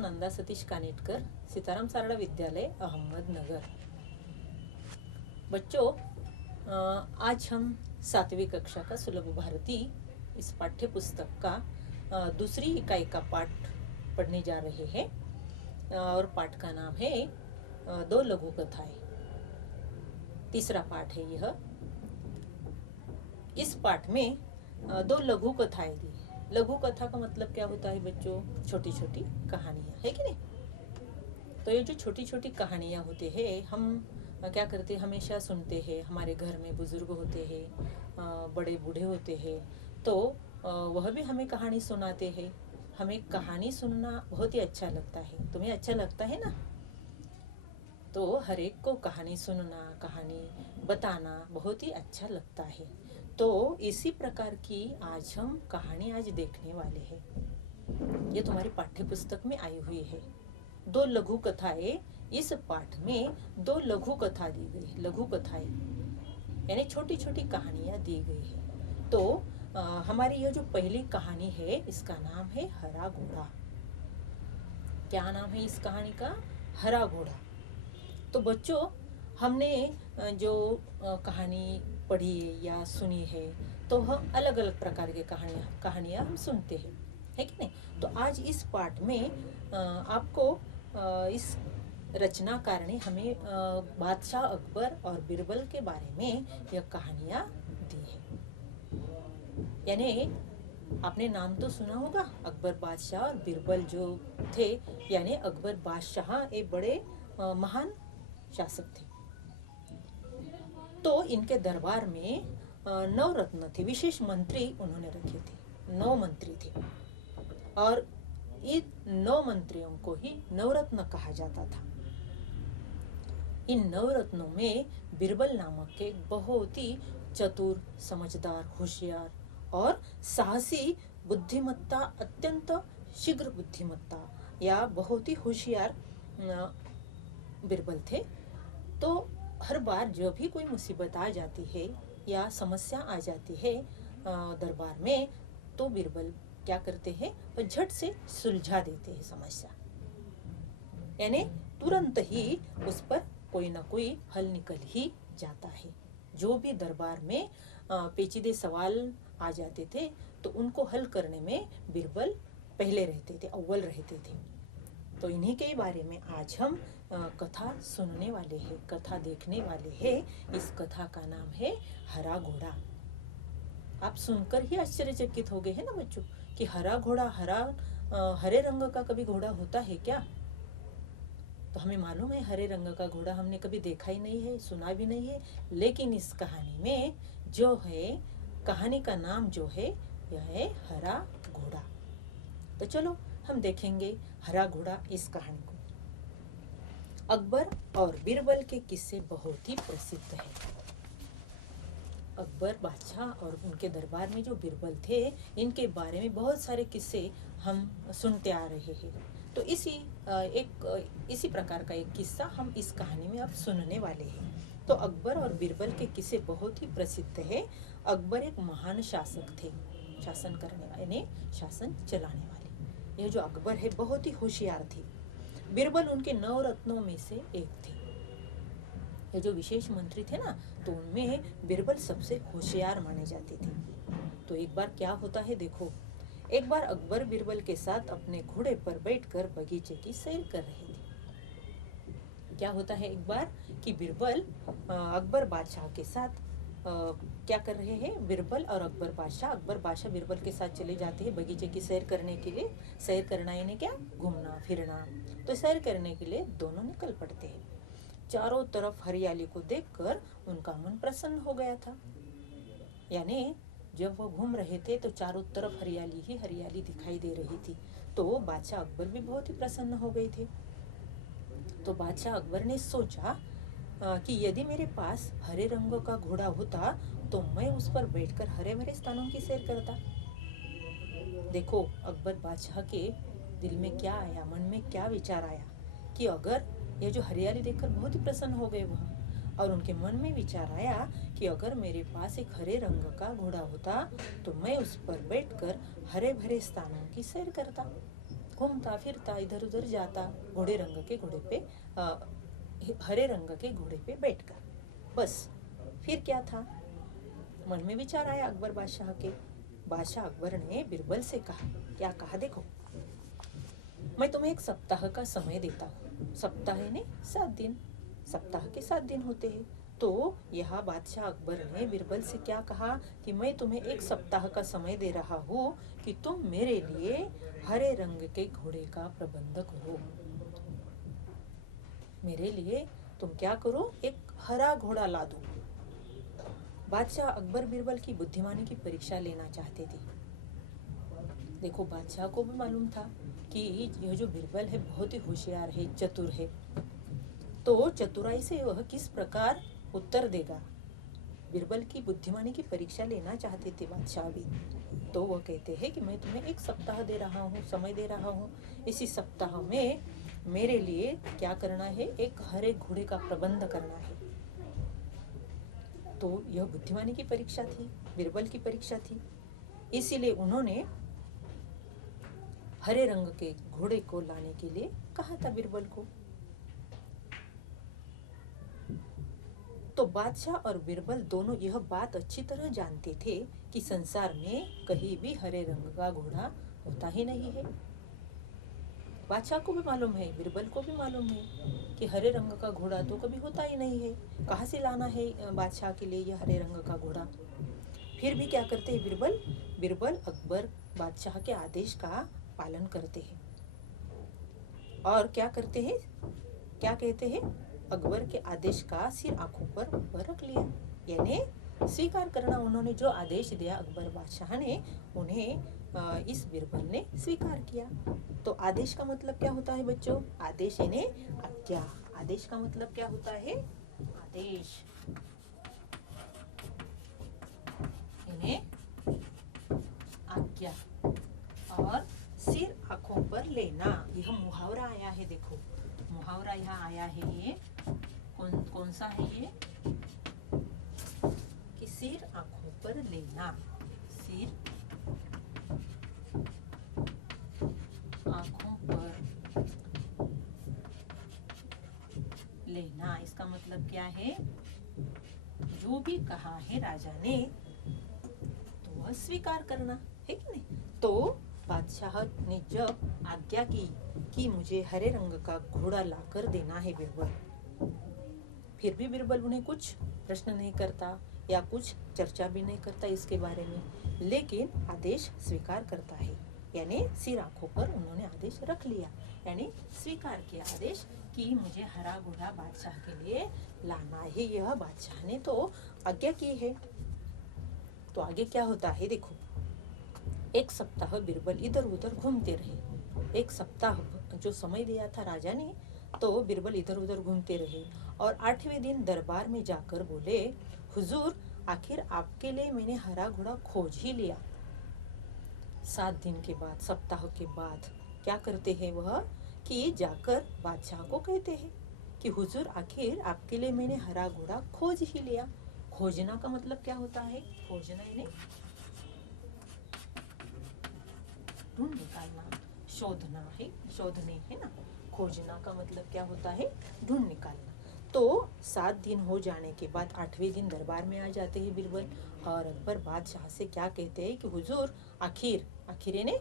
नंदा सतीश कानेटकर, सीताराम सारड़ा विद्यालय, अहमदनगर। बच्चों, आज हम 7वीं कक्षा का सुलभ भारती इस पाठ्य पुस्तक का दूसरी इकाई का पाठ पढ़ने जा रहे हैं और पाठ का नाम है दो लघु कथाएं। तीसरा पाठ है यह। इस पाठ में दो लघु कथाएं दी। लघु कथा का मतलब क्या होता है बच्चों? छोटी छोटी कहानियां, है कि नहीं? तो ये जो छोटी छोटी कहानियां होते हैं, हम क्या करते हैं, हमेशा सुनते हैं। हमारे घर में बुजुर्ग होते हैं, बड़े बूढ़े होते हैं, तो वह भी हमें कहानी सुनाते हैं। हमें कहानी सुनना बहुत ही अच्छा लगता है। तुम्हें अच्छा लगता है ना? तो हर एक को कहानी सुनना, कहानी बताना बहुत ही अच्छा लगता है। तो इसी प्रकार की आज हम कहानी आज देखने वाले हैं। ये तुम्हारी पाठ्य पुस्तक में आई हुई है। दो लघु कथाएं। इस पाठ में दो लघु कथा दी गई। लघु कथाएं यानी छोटी छोटी कहानियां दी गई है। तो हमारी यह जो पहली कहानी है, इसका नाम है हरा घोड़ा। क्या नाम है इस कहानी का? हरा घोड़ा। तो बच्चों, हमने जो कहानी पढ़ी या सुनी है, तो हम अलग अलग प्रकार के कहानियां हम सुनते हैं, है कि नहीं? तो आज इस पाठ में आपको इस रचनाकार ने हमें बादशाह अकबर और बीरबल के बारे में यह कहानियां दी है। यानी आपने नाम तो सुना होगा, अकबर बादशाह और बीरबल जो थे, यानी अकबर बादशाह एक बड़े महान शासक थे। तो इनके दरबार में 9 रत्न थे, विशेष मंत्री उन्होंने रखे थे। 9 मंत्री थे और इन 9 मंत्रियों को ही नवरत्न कहा जाता था। इन 9 रत्नों में बीरबल नामक एक बहुत ही चतुर, समझदार, होशियार और साहसी, बुद्धिमत्ता, अत्यंत शीघ्र बुद्धिमत्ता या बहुत ही होशियार बीरबल थे। तो हर बार जब भी कोई मुसीबत आ जाती है या समस्या आ जाती है दरबार में, तो बीरबल क्या करते हैं, वो झट से सुलझा देते हैं समस्या। यानी तुरंत ही उस पर कोई ना कोई हल निकल ही जाता है। जो भी दरबार में पेचीदे सवाल आ जाते थे, तो उनको हल करने में बीरबल पहले रहते थे, अव्वल रहते थे। तो इन्हीं के बारे में आज हम कथा सुनने वाले हैं, कथा देखने वाले हैं। इस कथा का नाम है हरा घोड़ा। आप सुनकर ही आश्चर्यचकित हो गए हैं ना बच्चों, कि हरा घोड़ा, हरे रंग का कभी घोड़ा होता है क्या? तो हमें मालूम है हरे रंग का घोड़ा हमने कभी देखा ही नहीं है, सुना भी नहीं है। लेकिन इस कहानी में जो है, कहानी का नाम जो है, यह है हरा घोड़ा। तो चलो हम देखेंगे हरा घोड़ा इस कहानी को। अकबर और बीरबल के किस्से बहुत ही प्रसिद्ध हैं। अकबर बादशाह और उनके दरबार में जो बीरबल थे, इनके बारे में बहुत सारे किस्से हम सुनते आ रहे हैं। तो इसी प्रकार का एक किस्सा हम इस कहानी में अब सुनने वाले हैं। तो अकबर और बीरबल के किस्से बहुत ही प्रसिद्ध है। अकबर एक महान शासक थे, शासन करने वाले, शासन चलाने वाले। यह जो अकबर है बहुत ही होशियार थे। बीरबल उनके 9 रत्नों में से एक थे। ये जो विशेष मंत्री थे ना, तो उनमें बीरबल सबसे होशियार माने जाते थे। तो एक बार क्या होता है देखो। एक बार अकबर बीरबल के साथ अपने घोड़े पर बैठकर बगीचे की सैर कर रहे थे। क्या होता है एक बार कि बीरबल अकबर बादशाह के साथ क्या कर रहे हैं, बीरबल और अकबर बादशाह बीरबल के साथ चले जाते हैं बगीचे की सैर करने के लिए। सैर करना यानी क्या? घूमना फिरना। तो सैर करने के लिए दोनों निकल पड़ते हैं। चारों तरफ हरियाली को देखकर उनका मन प्रसन्न हो गया था। यानी जब वो घूम रहे थे तो चारों तरफ हरियाली ही हरियाली दिखाई दे रही थी। तो बादशाह अकबर भी बहुत ही प्रसन्न हो गए थे। तो बादशाह अकबर ने सोचा कि यदि मेरे पास हरे रंग का घोड़ा होता, तो मैं उस पर बैठकर हरे भरे स्थानों की सैर करता। देखो अकबर बादशाह के दिल में क्या आया, मन में क्या विचार आया, कि अगर यह जो हरियाली देखकर बहुत ही प्रसन्न हो गए वह, और उनके मन में विचार आया कि अगर मेरे पास एक हरे रंग का घोड़ा होता, तो मैं उस पर बैठकर हरे भरे स्थानों की सैर करता। घूमता फिरता इधर उधर जाता, घोड़े रंग के घोड़े पे हरे रंग के घोड़े पे बैठकर। बस फिर क्या था, मन में विचार आया अकबर बादशाह के। बादशाह अकबर ने बिरबल से कहा, क्या कहा देखो, मैं तुम्हें एक सप्ताह का समय देता हूँ। सप्ताह ने 7 दिन, सप्ताह के 7 दिन होते हैं। तो यह बादशाह अकबर ने बिरबल से क्या कहा कि मैं तुम्हें एक सप्ताह का समय दे रहा हूँ कि तुम मेरे लिए हरे रंग के घोड़े का प्रबंध करो। मेरे लिए तुम क्या करो, एक हरा घोड़ा ला दो। बादशाह अकबर बिरबल की बुद्धिमानी की परीक्षा लेना चाहते थे। देखो, बादशाह को भी मालूम था कि यह जो बिरबल है बहुत ही होशियार है, चतुर है, तो चतुराई से वह किस प्रकार उत्तर देगा। बिरबल की बुद्धिमानी की परीक्षा लेना चाहते थे बादशाह भी। तो वह कहते हैं कि मैं तुम्हें एक सप्ताह दे रहा हूँ, समय दे रहा हूँ। इसी सप्ताह में मेरे लिए क्या करना है, एक हरे घोड़े का प्रबंध करना है। तो यह बुद्धिमानी की परीक्षा थी, बिरबल की परीक्षा थी। इसीलिए उन्होंने हरे रंग के घोड़े को लाने के लिए कहा था बिरबल को। तो बादशाह और बिरबल दोनों यह बात अच्छी तरह जानते थे कि संसार में कहीं भी हरे रंग का घोड़ा होता ही नहीं है। बादशाह को भी मालूम है, बिरबल को भी मालूम है कि हरे रंग का घोड़ा तो कभी होता ही नहीं है। कहाँ से लाना है बादशाह के लिए यह हरे रंग का घोड़ा। फिर भी क्या करते हैं बिरबल अकबर बादशाह के आदेश का पालन करते हैं और क्या करते हैं, क्या कहते हैं, अकबर के आदेश का सिर आंखों पर ऊपर रख लिया, यानी स्वीकार करना। उन्होंने जो आदेश दिया अकबर बादशाह ने, उन्हें इस बिरबल ने स्वीकार किया। तो आदेश का मतलब क्या होता है बच्चों, आदेश यानी आज्ञा। आदेश का मतलब क्या होता है, आदेश यानी आज्ञा। और सिर आंखों पर लेना, यह मुहावरा आया है। देखो, मुहावरा यहाँ आया है, ये कौन सा है ये, कि सिर आंखों पर लेना। सिर आंखों पर लेना, इसका मतलब क्या है, जो भी कहा है राजा ने तो वह स्वीकार करना है कि नहीं। तो बादशाह ने जब आज्ञा की कि मुझे हरे रंग का घोड़ा लाकर देना है बिरबल, फिर भी बिरबल उन्हें कुछ प्रश्न नहीं करता या कुछ चर्चा भी नहीं करता इसके बारे में, लेकिन आदेश स्वीकार करता है। यानी सिर आंखों पर उन्होंने आदेश रख लिया, यानी स्वीकार किया आदेश कि मुझे हरा घोड़ा बादशाह के लिए लाना है। यह बादशाह ने तो आज्ञा की है। तो आगे क्या होता है देखो, एक सप्ताह बिरबल इधर उधर घूमते रहे। एक सप्ताह जो समय दिया था राजा ने, तो बिरबल इधर उधर घूमते रहे और 8वें दिन दरबार में जाकर बोले, हुजूर, आखिर आपके लिए मैंने हरा घोड़ा खोज ही लिया। 7 दिन के बाद, सप्ताह के बाद क्या करते हैं वह, कि जाकर बादशाह को कहते हैं कि हुजूर, आखिर आपके लिए मैंने हरा घोड़ा खोज ही लिया। खोजना का मतलब क्या होता है, खोजना यानी ढूंढ निकालना, शोधना है, शोधने है ना। खोजना का मतलब क्या होता है, ढूंढ निकालना। तो 7 दिन हो जाने के बाद 8वें दिन दरबार में आ जाते हैं बिरबल और अकबर बादशाह से क्या कहते हैं कि हुजूर, आखिर ने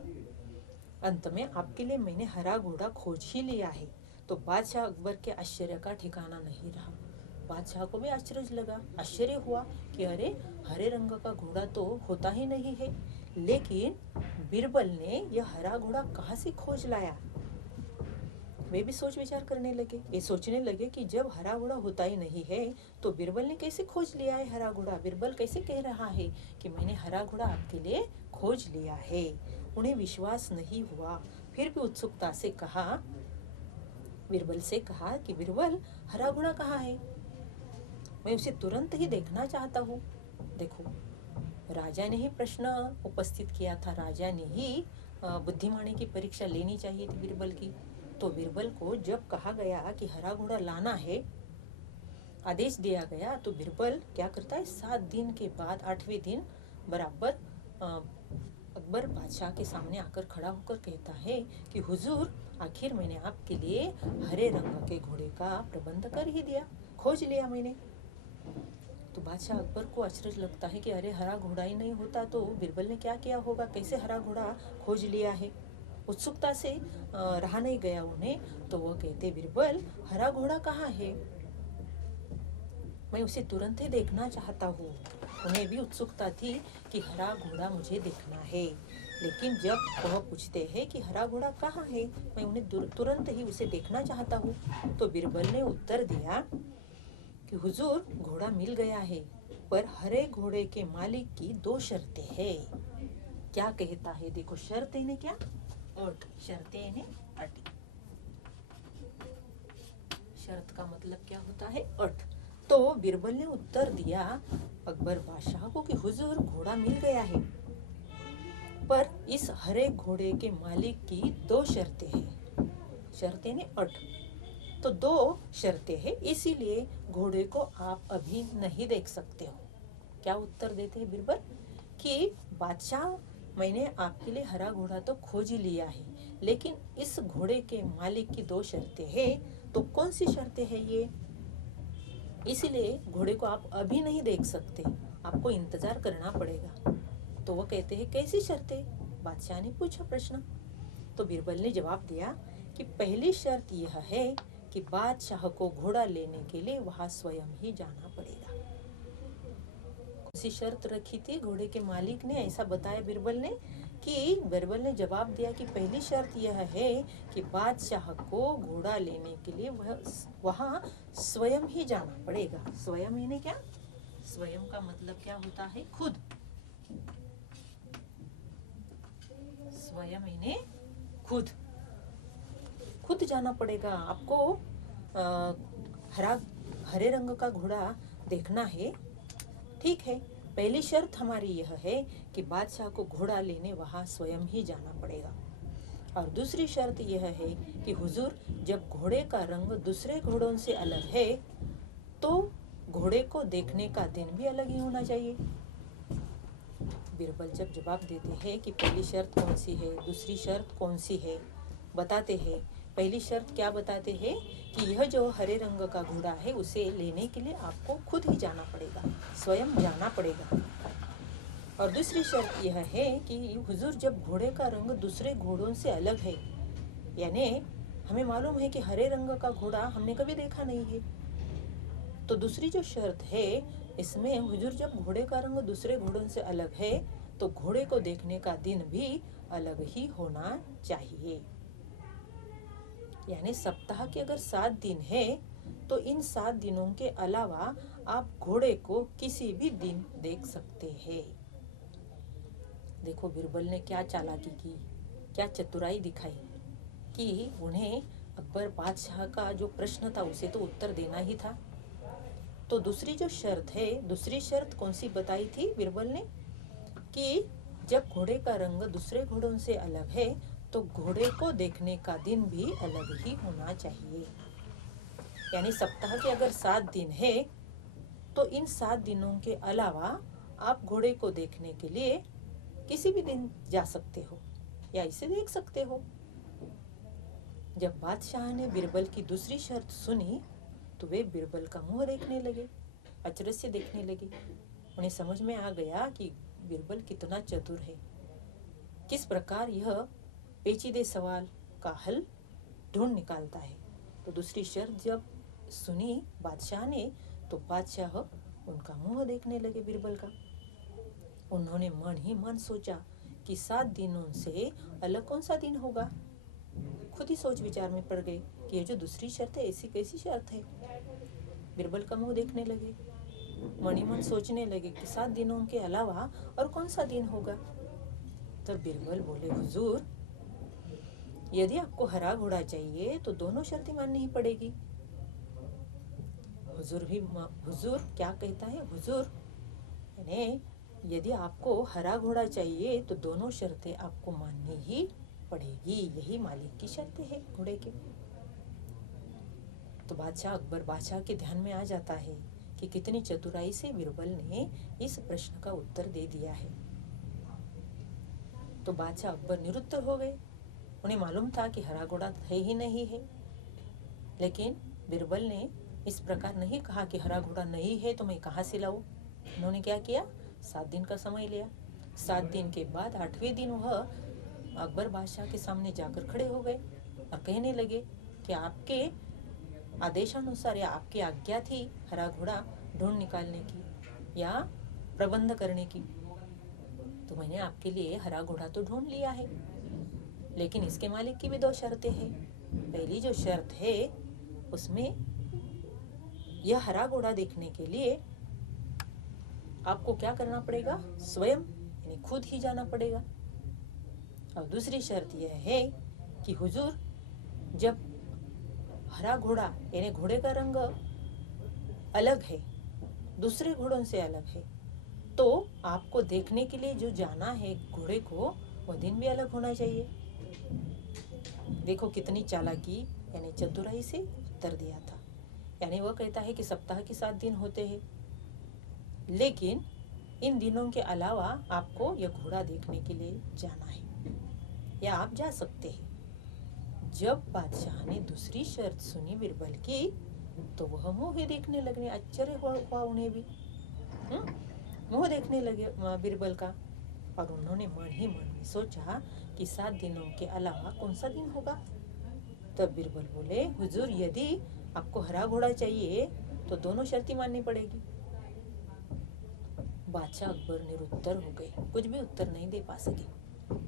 अंत में आपके लिए मैंने हरा घोड़ा खोज ही लिया है। तो बादशाह अकबर के आश्चर्य का ठिकाना नहीं रहा। बादशाह को भी आश्चर्य हुआ कि अरे, हरे रंग का घोड़ा तो होता ही नहीं है, लेकिन बिरबल ने यह हरा घोड़ा कहाँ से खोज लाया। वे भी सोच विचार करने लगे, ये सोचने लगे कि जब हरा घोड़ा होता ही नहीं है तो बिरबल ने कैसे खोज लिया है हरा घोड़ा। बिरबल कैसे कह रहा है कि मैंने हरा घोड़ा आपके लिए खोज लिया है। उन्हें विश्वास नहीं हुआ, फिर भी उत्सुकता से कहा, बिरबल से कहा कि बिरबल, हरा घोड़ा कहाँ है, मैं उसे तुरंत ही देखना चाहता हूँ। देखो, राजा ने ही प्रश्न उपस्थित किया था, राजा ने ही बुद्धिमानी की परीक्षा लेनी चाहिए थी बिरबल की। तो बिरबल को जब कहा गया कि हरा घोड़ा लाना है, आदेश दिया गया, तो बिरबल क्या करता है, 7 दिन के बाद 8वें दिन बराबर अकबर बादशाह के सामने आकर खड़ा होकर कहता है कि हुजूर, आखिर मैंने आपके लिए हरे रंग के घोड़े का प्रबंध कर ही दिया, खोज लिया मैंने। तो बादशाह अकबर को अचरज लगता है कि अरे हरा घोड़ा ही नहीं होता तो बिरबल ने क्या किया होगा, कैसे हरा घोड़ा खोज लिया है। उत्सुकता से रहा नहीं गया उन्हें। तो वो कहते, बिरबल, हरा घोड़ा कहाँ है, मैं उसे तुरंत ही देखना चाहता हूँ। उन्हें भी उत्सुकता थी कि हरा घोड़ा मुझे देखना है, लेकिन जब वह पूछते हैं कि हरा घोड़ा कहाँ है, मैं उन्हें तुरंत ही उसे देखना चाहता हूँ, तो बिरबल ने उत्तर दिया कि हुजूर, घोड़ा मिल गया है, पर हरे घोड़े के मालिक की 2 शर्तें हैं। क्या कहता है, देखो, शर्तें ने क्या, अट, शर्तें ने अट। शर्त का मतलब क्या होता है, अट। तो बिरबल ने उत्तर दिया अकबर बादशाह को कि हुजूर, घोड़ा मिल गया है, पर इस हरे घोड़े के मालिक की 2 शर्तें हैं। शर्तें ने अट, तो 2 शर्तें हैं, इसीलिए घोड़े को आप अभी नहीं देख सकते हो। क्या उत्तर देते हैं बिरबल कि बादशाह, मैंने आपके लिए हरा घोड़ा तो खोज ही लिया है, लेकिन इस घोड़े के मालिक की 2 शर्तें हैं। तो कौन सी शर्तें हैं ये, इसीलिए घोड़े को आप अभी नहीं देख सकते, आपको इंतजार करना पड़ेगा। तो वो कहते हैं, कैसी शर्तें, बादशाह ने पूछा प्रश्न। तो बिरबल ने जवाब दिया कि पहली शर्त यह है कि बादशाह को घोड़ा लेने के लिए वहां स्वयं ही जाना पड़ेगा। उसी शर्त रखी थी घोड़े के मालिक ने, ऐसा बताया बिरबल ने, कि बिरबल ने जवाब दिया कि पहली शर्त यह है कि बादशाह को घोड़ा लेने के लिए वहां स्वयं ही जाना पड़ेगा। स्वयं यानी क्या, स्वयं का मतलब क्या होता है, खुद। स्वयं यानी खुद, खुद जाना पड़ेगा आपको। हरे रंग का घोड़ा देखना है, ठीक है। पहली शर्त हमारी यह है कि बादशाह को घोड़ा लेने वहां स्वयं ही जाना पड़ेगा। और दूसरी शर्त यह है कि हुजूर, जब घोड़े का रंग दूसरे घोड़ों से अलग है तो घोड़े को देखने का दिन भी अलग ही होना चाहिए। बिरबल जब जवाब देते हैं कि पहली शर्त कौन सी है, दूसरी शर्त कौन सी है, बताते हैं। पहली शर्त क्या बताते हैं कि यह जो हरे रंग का घोड़ा है उसे लेने के लिए आपको खुद ही जाना पड़ेगा, स्वयं जाना पड़ेगा। और दूसरी शर्त यह है कि हुजूर, जब घोड़े का रंग दूसरे घोड़ों से अलग है, यानी हमें मालूम है कि हरे रंग का घोड़ा हमने कभी देखा नहीं है, तो दूसरी जो शर्त है इसमें हुजूर, जब घोड़े का रंग दूसरे घोड़ों से अलग है तो घोड़े को देखने का दिन भी अलग ही होना चाहिए। यानी सप्ताह के अगर 7 दिन है तो इन 7 दिनों के अलावा आप घोड़े को किसी भी दिन देख सकते हैं। देखो बिरबल ने क्या चालाकी की, क्या चतुराई दिखाई कि उन्हें अकबर बादशाह का जो प्रश्न था उसे तो उत्तर देना ही था। तो दूसरी जो शर्त है, दूसरी शर्त कौन सी बताई थी बिरबल ने, कि जब घोड़े का रंग दूसरे घोड़ों से अलग है तो घोड़े को देखने का दिन भी अलग ही होना चाहिए। यानी सप्ताह के अगर 7 दिन है तो इन 7 दिनों के अलावा आप घोड़े को देखने के लिए किसी भी दिन जा सकते हो या इसे देख सकते हो। जब बादशाह ने बिरबल की दूसरी शर्त सुनी तो वे बिरबल का मुंह देखने लगे, अचरज से देखने लगे। उन्हें समझ में आ गया कि बिरबल कितना चतुर है, किस प्रकार यह पेचीदे सवाल का हल ढूंढ निकालता है। तो दूसरी शर्त जब सुनी बादशाह ने तो बादशाह उनका मुंह देखने लगे बिरबल का। उन्होंने मन ही मन सोचा कि 7 दिनों से अलग कौन सा दिन होगा। खुद ही सोच विचार में पड़ गए कि ये जो दूसरी शर्त है ऐसी कैसी शर्त है। बिरबल का मुंह देखने लगे, मन ही मन सोचने लगे कि 7 दिनों के अलावा और कौन सा दिन होगा। तब बिरबल बोले, हुजूर, यदि आपको हरा घोड़ा चाहिए तो दोनों शर्तें माननी ही पड़ेगी। हुजूर क्या कहता है, हुजूर यानी यदि आपको हरा घोड़ा चाहिए तो दोनों शर्तें आपको माननी ही पड़ेगी, यही मालिक की शर्तें हैं घोड़े के। तो बादशाह अकबर बादशाह के ध्यान में आ जाता है कि कितनी चतुराई से बिरबल ने इस प्रश्न का उत्तर दे दिया है। तो बादशाह अकबर निरुत्तर हो गए। उन्हें मालूम था कि हरा घोड़ा है ही नहीं है। लेकिन बिरबल ने इस प्रकार नहीं कहा कि हरा घोड़ा नहीं है तो मैं कहाँ से लाऊं। उन्होंने क्या किया, 7 दिन का समय लिया। 7 दिन के बाद 8वें दिन वह अकबर बादशाह के सामने जाकर खड़े हो गए और कहने लगे कि आपके आदेशानुसार या आपकी आज्ञा थी हरा घोड़ा ढूंढ निकालने की या प्रबंध करने की, तो मैंने आपके लिए हरा घोड़ा तो ढूंढ लिया है। लेकिन इसके मालिक की भी 2 शर्तें हैं। पहली जो शर्त है उसमें यह हरा घोड़ा देखने के लिए आपको क्या करना पड़ेगा, स्वयं यानी खुद ही जाना पड़ेगा। और दूसरी शर्त यह है कि हुजूर जब हरा घोड़ा यानी घोड़े का रंग अलग है, दूसरे घोड़ों से अलग है, तो आपको देखने के लिए जो जाना है घोड़े को वह दिन भी अलग होना चाहिए। देखो कितनी चालाकी यानी चतुराई से उत्तर दिया था। यानी वह कहता है कि सप्ताह के 7 दिन होते हैं, लेकिन इन दिनों के अलावा आपको यह घोड़ा देखने के लिए जाना है या आप जा सकते हैं। जब बादशाह ने दूसरी शर्त सुनी बिरबल की तो वह मुंह देखने लगने, आश्चर्य हुआ उन्हें भी। मुंह देखने लगे बिरबल का। और उन्होंने मन ही मन में सोचा कि 7 दिनों के अलावा कौन सा दिन होगा। तब बिरबल बोले, हुजूर यदि आपको हरा घोड़ा चाहिए तो दोनों शर्तें माननी पड़ेगी। बादशाह अकबर निरुत्तर हो गए, कुछ भी उत्तर नहीं दे पा सके,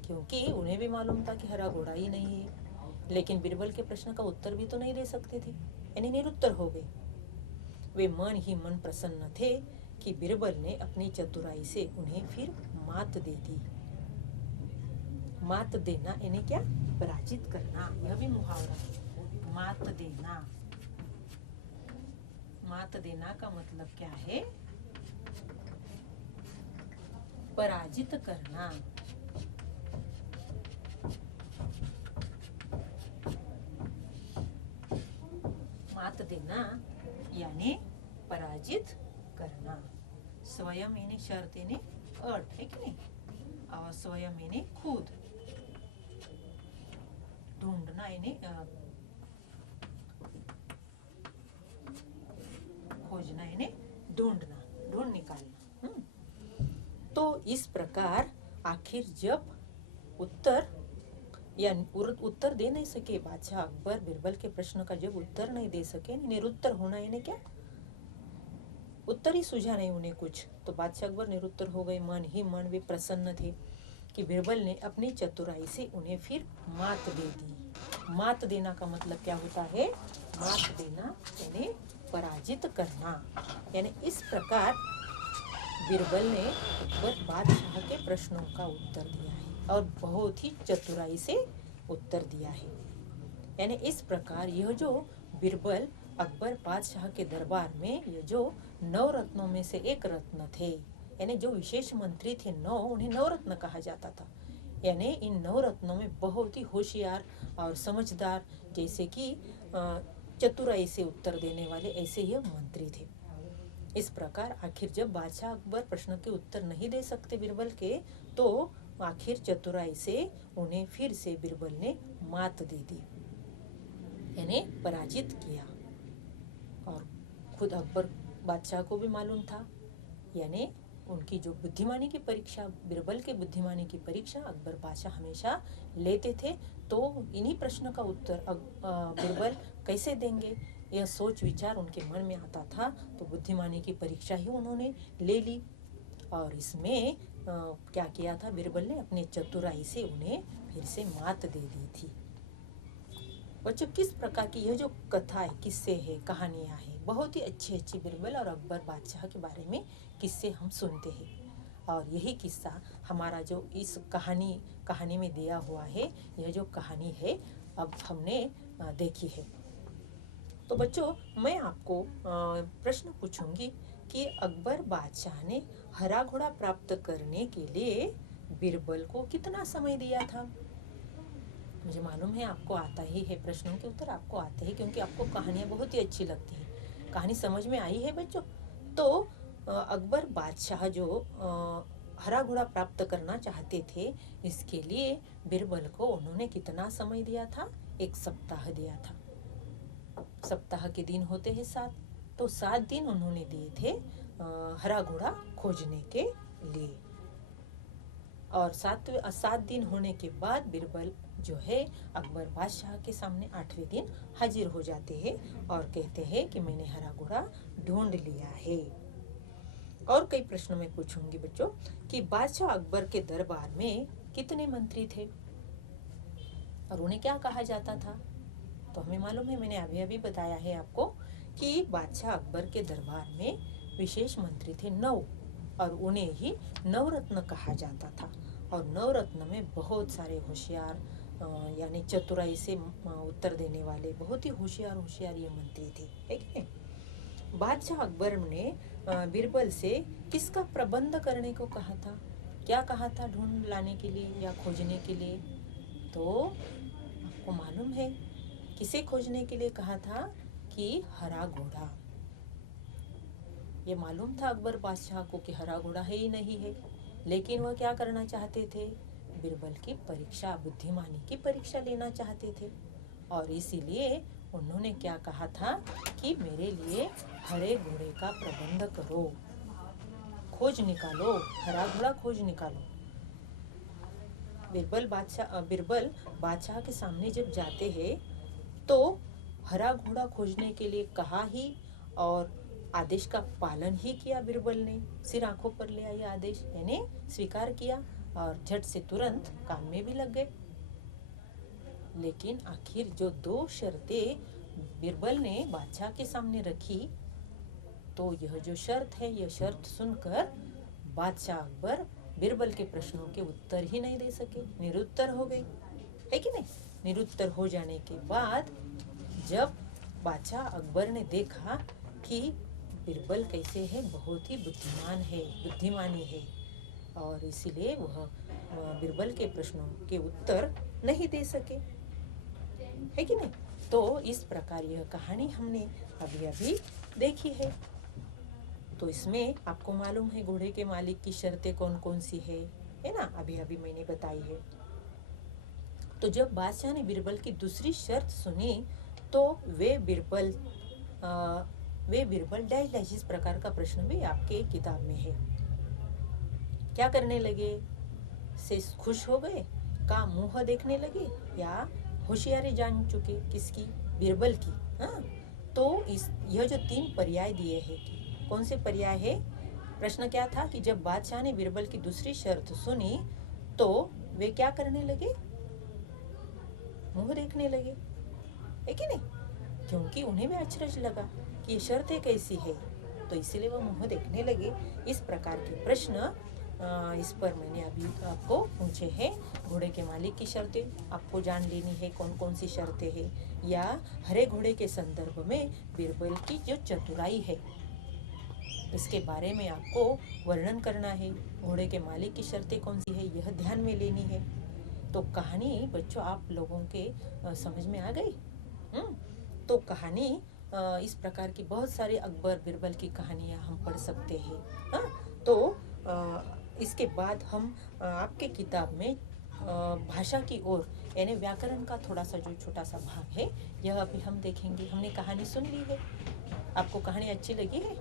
क्योंकि उन्हें भी मालूम था कि हरा घोड़ा ही नहीं है। लेकिन बिरबल के प्रश्न का उत्तर भी तो नहीं दे सकते थे, यानी निरुत्तर हो गए। वे मन ही मन प्रसन्न थे कि बिरबल ने अपनी चतुराई से उन्हें फिर मात दे दी। मात देना यानी क्या, पराजित करना। यह भी मुहावरा है, मात देना। मात देना का मतलब क्या है, पराजित करना। मात देना यानी पराजित करना। स्वयं यानी शर्त यानी अर्थ है कि नहीं, और स्वयं यानी खुद। ढूंढना यानी खोजना यानी ढूंढना, ढूंढ निकालना। तो इस प्रकार आखिर जब उत्तर या उत्तर दे नहीं सके बादशाह अकबर बिरबल के प्रश्न का, जब उत्तर नहीं दे सके, निरुत्तर होना यानी क्या, उत्तर ही सूझा नहीं उन्हें कुछ, तो बादशाह अकबर निरुत्तर हो गए। मन ही मन वे प्रसन्न थे कि बिरबल ने अपनी चतुराई से उन्हें फिर मात दे दी। मात देना का मतलब क्या होता है, मात देना यानी पराजित करना। यानी इस प्रकार बिरबल ने अकबर बादशाह के प्रश्नों का उत्तर दिया है और बहुत ही चतुराई से उत्तर दिया है। यानी इस प्रकार यह जो बिरबल अकबर बादशाह के दरबार में ये जो 9 रत्नों में से एक रत्न थे, यानी जो विशेष मंत्री थे 9, उन्हें 9 रत्न कहा जाता था। यानी इन 9 रत्नों में बहुत ही होशियार और समझदार, जैसे कि चतुराई से उत्तर देने वाले, ऐसे ही मंत्री थे। इस प्रकार आखिर जब बादशाह अकबर प्रश्न के उत्तर नहीं दे सकते बिरबल के, तो आखिर चतुराई से उन्हें फिर से बिरबल ने मात दे दी, यानी पराजित किया। और खुद अकबर बादशाह को भी मालूम था, यानी उनकी जो बुद्धिमानी की परीक्षा, बिरबल के बुद्धिमानी की परीक्षा अकबर बादशाह हमेशा लेते थे। तो इन्हीं प्रश्न का उत्तर बिरबल कैसे देंगे, यह सोच विचार उनके मन में आता था। तो बुद्धिमानी की परीक्षा ही उन्होंने ले ली और इसमें क्या किया था, बिरबल ने अपनी चतुराई से उन्हें फिर से मात दे दी थी। बच्चों, किस प्रकार की यह जो कथा है, किस्से है, कहानियाँ हैं, बहुत ही अच्छी अच्छी बिरबल और अकबर बादशाह के बारे में किस्से हम सुनते हैं। और यही किस्सा हमारा जो इस कहानी में दिया हुआ है, यह जो कहानी है अब हमने देखी है। तो बच्चों, मैं आपको प्रश्न पूछूंगी कि अकबर बादशाह ने हरा घोड़ा प्राप्त करने के लिए बिरबल को कितना समय दिया था। मुझे मालूम है आपको आता ही है, प्रश्नों के उत्तर आपको आते हैं, क्योंकि आपको कहानियाँ बहुत ही अच्छी लगती हैं। कहानी समझ में आई है बच्चों। तो अकबर बादशाह जो हरा घोड़ा प्राप्त करना चाहते थे, इसके लिए बीरबल को उन्होंने कितना समय दिया था? 1 सप्ताह दिया था। सप्ताह के दिन होते हैं 7, तो 7 दिन उन्होंने दिए थे हरा घोड़ा खोजने के लिए। और 7 दिन होने के बाद बीरबल जो है अकबर बादशाह के सामने 8वें दिन हाजिर हो जाते हैं और कहते हैं कि मैंने हरा घोड़ा ढूंढ लिया है। और कई प्रश्नों में पूछूंगी बच्चों कि बादशाह अकबर के दरबार में कितने मंत्री थे और उन्हें क्या कहा जाता था? तो हमें मालूम है, मैंने अभी अभी बताया है आपको कि बादशाह अकबर के दरबार में विशेष मंत्री थे 9 और उन्हें ही नवरत्न कहा जाता था। और नवरत्न में बहुत सारे होशियार यानी चतुराई से उत्तर देने वाले बहुत ही होशियार ये मंत्री थे, है कि नहीं? बादशाह अकबर ने बीरबल से किसका प्रबंध करने को कहा था? क्या कहा था ढूंढ लाने के लिए या खोजने के लिए? तो आपको मालूम है किसे खोजने के लिए कहा था? कि हरा घोड़ा। ये मालूम था अकबर बादशाह को कि हरा घोड़ा है ही नहीं है, लेकिन वह क्या करना चाहते थे? बीरबल की परीक्षा, बुद्धिमानी की परीक्षा लेना चाहते थे। और इसीलिए उन्होंने क्या कहा था कि मेरे लिए हरे घोड़े का प्रबंध करो, खोज निकालो, हरा घोड़ा खोज निकालो। बीरबल बादशाह के सामने जब जाते हैं तो हरा घोड़ा खोजने के लिए कहा ही और आदेश का पालन ही किया बीरबल ने। सिर आंखों पर ले आया आदेश, यानी स्वीकार किया और झट से तुरंत काम में भी लग गए। लेकिन आखिर जो 2 शर्तें बीरबल ने बादशाह के सामने रखी, तो यह जो शर्त है, यह शर्त सुनकर बादशाह अकबर बीरबल के प्रश्नों के उत्तर ही नहीं दे सके, निरुत्तर हो गए, है कि नहीं? निरुत्तर हो जाने के बाद जब बादशाह अकबर ने देखा कि बीरबल कैसे है, बहुत ही बुद्धिमानी है और इसीलिए वह बीरबल के प्रश्नों के उत्तर नहीं दे सके, है कि नहीं? तो इस प्रकार यह कहानी हमने अभी अभी देखी है। तो इसमें आपको मालूम है घोड़े के मालिक की शर्तें कौन कौन सी है ना? अभी अभी मैंने बताई है। तो जब बादशाह ने बीरबल की दूसरी शर्त सुनी तो वे बीरबल डैश इस प्रकार का प्रश्न भी आपके किताब में है। क्या करने लगे? से खुश हो गए, का मुंह देखने लगे या होशियारी जान चुके? किसकी? बीरबल की। हाँ, तो यह जो 3 पर्याय दिए हैं, कौन से पर्याय है? प्रश्न क्या था कि जब बादशाह ने बीरबल की दूसरी शर्त सुनी तो वे क्या करने लगे? मुंह देखने लगे, है कि नहीं? क्योंकि उन्हें भी अचरज लगा कि ये शर्तें कैसी है, तो इसीलिए वो मुंह देखने लगे। इस प्रकार के प्रश्न इस पर मैंने अभी आपको पूछे हैं। घोड़े के मालिक की शर्तें आपको जान लेनी है, कौन कौन सी शर्तें हैं, या हरे घोड़े के संदर्भ में बीरबल की जो चतुराई है इसके बारे में आपको वर्णन करना है। घोड़े के मालिक की शर्तें कौन सी है, यह ध्यान में लेनी है। तो कहानी बच्चों आप लोगों के समझ में आ गई? तो कहानी इस प्रकार की बहुत सारी अकबर बीरबल की कहानियाँ हम पढ़ सकते हैं। हाँ, तो इसके बाद हम आपके किताब में भाषा की ओर यानी व्याकरण का थोड़ा सा जो छोटा सा भाग है यह अभी हम देखेंगे। हमने कहानी सुन ली है, आपको कहानी अच्छी लगी है?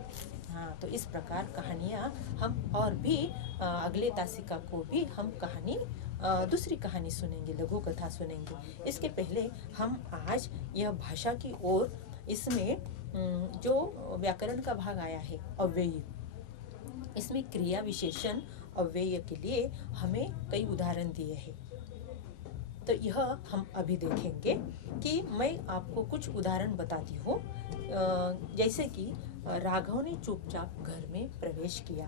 हाँ, तो इस प्रकार कहानियाँ हम और भी अगले तासिका को भी हम कहानी दूसरी कहानी सुनेंगे, लघु कथा सुनेंगे। इसके पहले हम आज यह भाषा की ओर, इसमें जो व्याकरण का भाग आया है अव्यय, इसमें क्रिया विशेषण अव्यय के लिए हमें कई उदाहरण दिए हैं। तो यह हम अभी देखेंगे कि मैं आपको कुछ उदाहरण बताती हूँ। जैसे कि राघव ने चुपचाप घर में प्रवेश किया।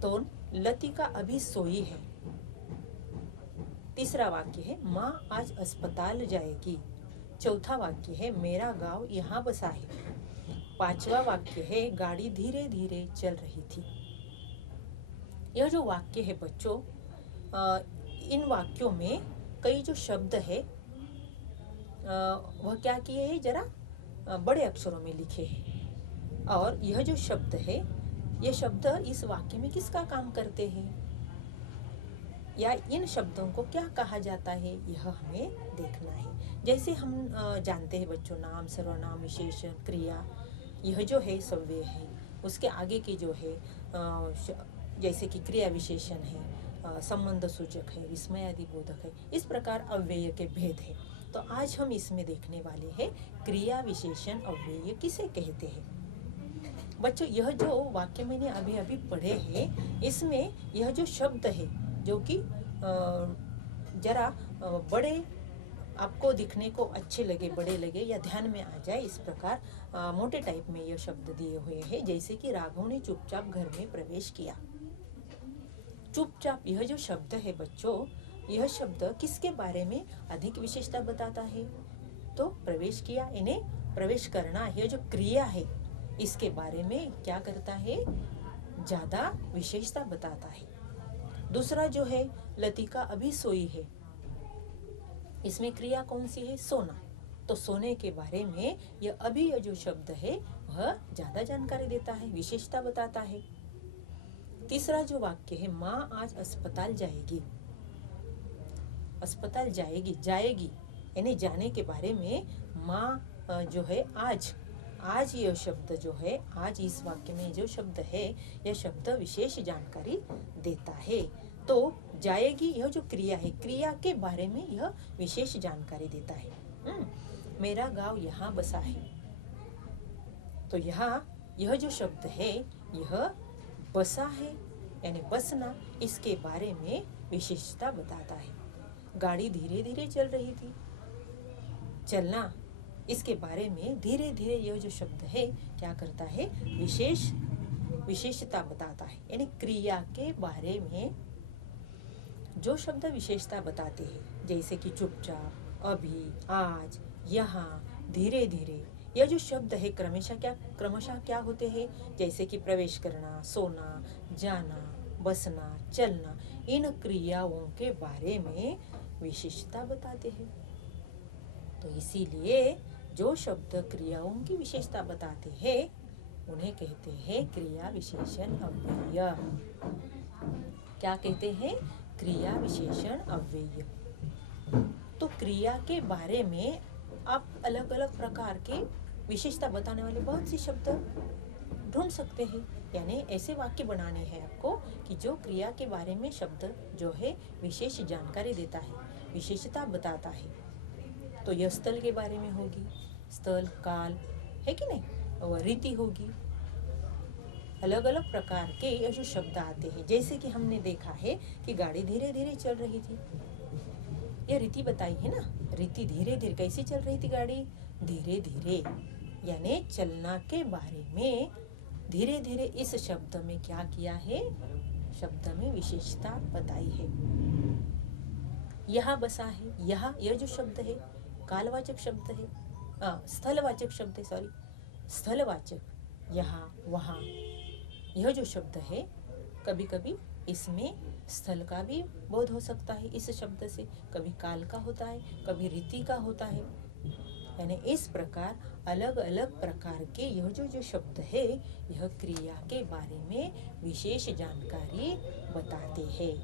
तो लतिका अभी सोई है। तीसरा वाक्य है माँ आज अस्पताल जाएगी। चौथा वाक्य है मेरा गांव यहाँ बसा है। पांचवा वाक्य है गाड़ी धीरे धीरे चल रही थी। यह जो वाक्य है बच्चों, इन वाक्यों में कई जो शब्द है वह क्या किए हैं, जरा बड़े अक्षरों में लिखे हैं। और यह जो शब्द है ये शब्द इस वाक्य में किसका काम करते हैं, या इन शब्दों को क्या कहा जाता है, यह हमें देखना है। जैसे हम जानते हैं बच्चों, नाम, सर्वनाम, विशेषण, क्रिया, यह जो है सव्यय है। उसके आगे के जो है जैसे कि क्रिया विशेषण है, संबंध सूचक है, विस्मयादि बोधक है, इस प्रकार अव्यय के भेद है। तो आज हम इसमें देखने वाले हैं क्रिया विशेषण अव्यय किसे कहते हैं। बच्चों, यह जो वाक्य मैंने अभी अभी पढ़े हैं, इसमें यह जो शब्द है जो कि जरा बड़े आपको दिखने को अच्छे लगे, बड़े लगे या ध्यान में आ जाए, इस प्रकार मोटे टाइप में यह शब्द दिए हुए हैं। जैसे कि राघव ने चुपचाप घर में प्रवेश किया। चुपचाप, यह जो शब्द है बच्चों, यह शब्द किसके बारे में अधिक विशेषता बताता है, तो प्रवेश किया, इन्हें प्रवेश करना, यह जो क्रिया है इसके बारे में क्या करता है, ज्यादा विशेषता बताता है। दूसरा जो है, लतिका अभी सोई है, इसमें क्रिया कौन सी है, सोना। तो सोने के बारे में यह अभी यह जो शब्द है वह ज्यादा जानकारी देता है, विशेषता बताता है। तीसरा जो वाक्य है, माँ आज अस्पताल जाएगी। अस्पताल जाएगी, जाएगी यानी जाने के बारे में माँ जो है आज यह शब्द जो है, आज इस वाक्य में जो शब्द है, यह शब्द विशेष जानकारी देता है। तो जाएगी, यह जो क्रिया है, क्रिया के बारे में यह विशेष जानकारी देता है। मेरा गांव यहाँ बसा है। तो यहाँ यह जो शब्द है, यह बसा है यानी बसना, इसके बारे में विशेषता बताता है। गाड़ी धीरे धीरे चल रही थी, चलना, इसके बारे में धीरे धीरे यह जो शब्द है क्या करता है, विशेषता बताता है। यानी क्रिया के बारे में जो शब्द विशेषता बताते हैं, जैसे कि चुपचाप, अभी, आज, यहाँ, धीरे धीरे, यह जो शब्द है क्रमशः क्या होते हैं, जैसे कि प्रवेश करना, सोना, जाना, बसना, चलना, इन क्रियाओं के बारे में विशेषता बताते हैं। तो इसीलिए जो शब्द क्रियाओं की विशेषता बताते हैं उन्हें कहते हैं क्रिया विशेषण अव्यय। क्या कहते हैं, क्रिया विशेषण अव्यय। तो क्रिया के बारे में आप अलग अलग प्रकार के विशेषता बताने वाले बहुत से शब्द ढूंढ सकते हैं। यानी ऐसे वाक्य बनाने हैं आपको कि जो क्रिया के बारे में शब्द जो है विशेष जानकारी देता है, विशेषता बताता है। तो यह स्थल के बारे में होगी, स्थल, काल, है कि नहीं, और रीति होगी। अलग अलग प्रकार के ये जो शब्द आते हैं, जैसे कि हमने देखा है कि गाड़ी धीरे धीरे चल रही थी, यह रीति बताई है ना। रीति धीरे धीरे, कैसी चल रही थी गाड़ी, धीरे धीरे, यानी चलना के बारे में धीरे धीरे इस शब्द में क्या किया है, शब्द में विशेषता बताई है। यहाँ बसा है, यहाँ यह जो शब्द है कालवाचक शब्द है, स्थलवाचक शब्द है, स्थलवाचक, यहाँ, वहाँ, यह जो शब्द है कभी कभी इसमें स्थल का भी बोध हो सकता है इस शब्द से, कभी काल का होता है, कभी रीति का होता है। यानी इस प्रकार अलग अलग प्रकार के यह जो शब्द है, यह क्रिया के बारे में विशेष जानकारी बताते हैं।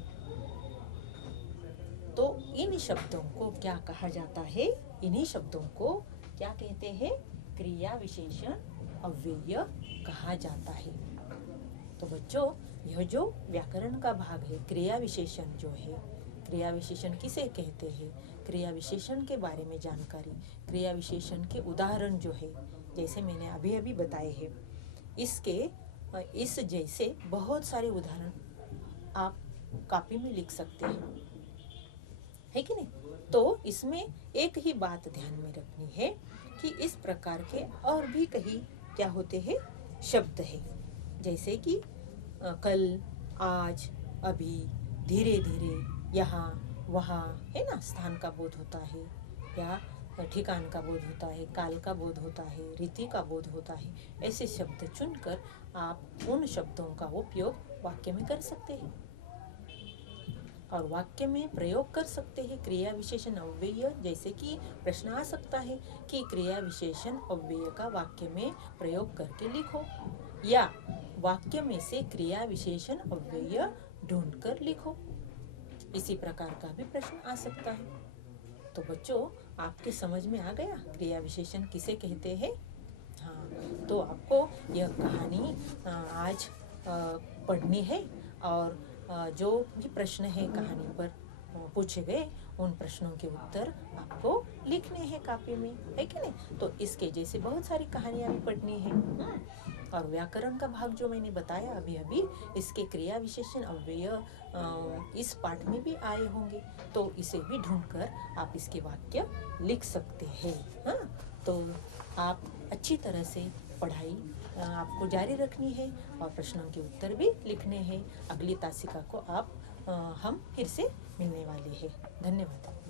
तो इन शब्दों को क्या कहा जाता है, इन्हीं शब्दों को क्या कहते हैं, क्रिया विशेषण अव्यय कहा जाता है। तो बच्चों, यह जो व्याकरण का भाग है, क्रिया विशेषण जो है, क्रिया विशेषण किसे कहते हैं, क्रिया विशेषण के बारे में जानकारी, क्रिया विशेषण के उदाहरण जो है, जैसे मैंने अभी अभी बताए हैं, इस जैसे बहुत सारे उदाहरण आप कॉपी में लिख सकते हैं, है कि नहीं। तो इसमें एक ही बात ध्यान में रखनी है कि इस प्रकार के और भी कहीं क्या होते हैं, शब्द है, जैसे कि कल, आज, अभी, धीरे धीरे, यहाँ, वहाँ, है ना, स्थान का बोध होता है या ठिकान का बोध होता है, काल का बोध होता है, रीति का बोध होता है। ऐसे शब्द चुनकर आप उन शब्दों का उपयोग वाक्य में कर सकते हैं और वाक्य में प्रयोग कर सकते हैं क्रिया विशेषण अव्यय। जैसे कि प्रश्न आ सकता है कि क्रिया विशेषण अव्यय का वाक्य में प्रयोग करके लिखो, या वाक्य में से क्रिया विशेषण अव्यय ढूंढकर लिखो। इसी प्रकार का भी प्रश्न आ सकता है। तो बच्चों, आपके समझ में आ गया क्रिया विशेषण किसे कहते हैं? हाँ, तो आपको यह कहानी आज पढ़नी है और जो भी प्रश्न है कहानी पर पूछे गए उन प्रश्नों के उत्तर आपको लिखने हैं कापी में, है कि नहीं? तो इसके जैसे बहुत सारी कहानियां भी पढ़नी है। और व्याकरण का भाग जो मैंने बताया अभी अभी, इसके क्रिया विशेषण अव्यय इस पाठ में भी आए होंगे, तो इसे भी ढूंढकर आप इसके वाक्य लिख सकते हैं। हाँ, तो आप अच्छी तरह से पढ़ाई आपको जारी रखनी है और प्रश्नों के उत्तर भी लिखने हैं। अगली तासिका को हम फिर से मिलने वाले हैं। धन्यवाद।